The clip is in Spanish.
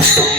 Stop.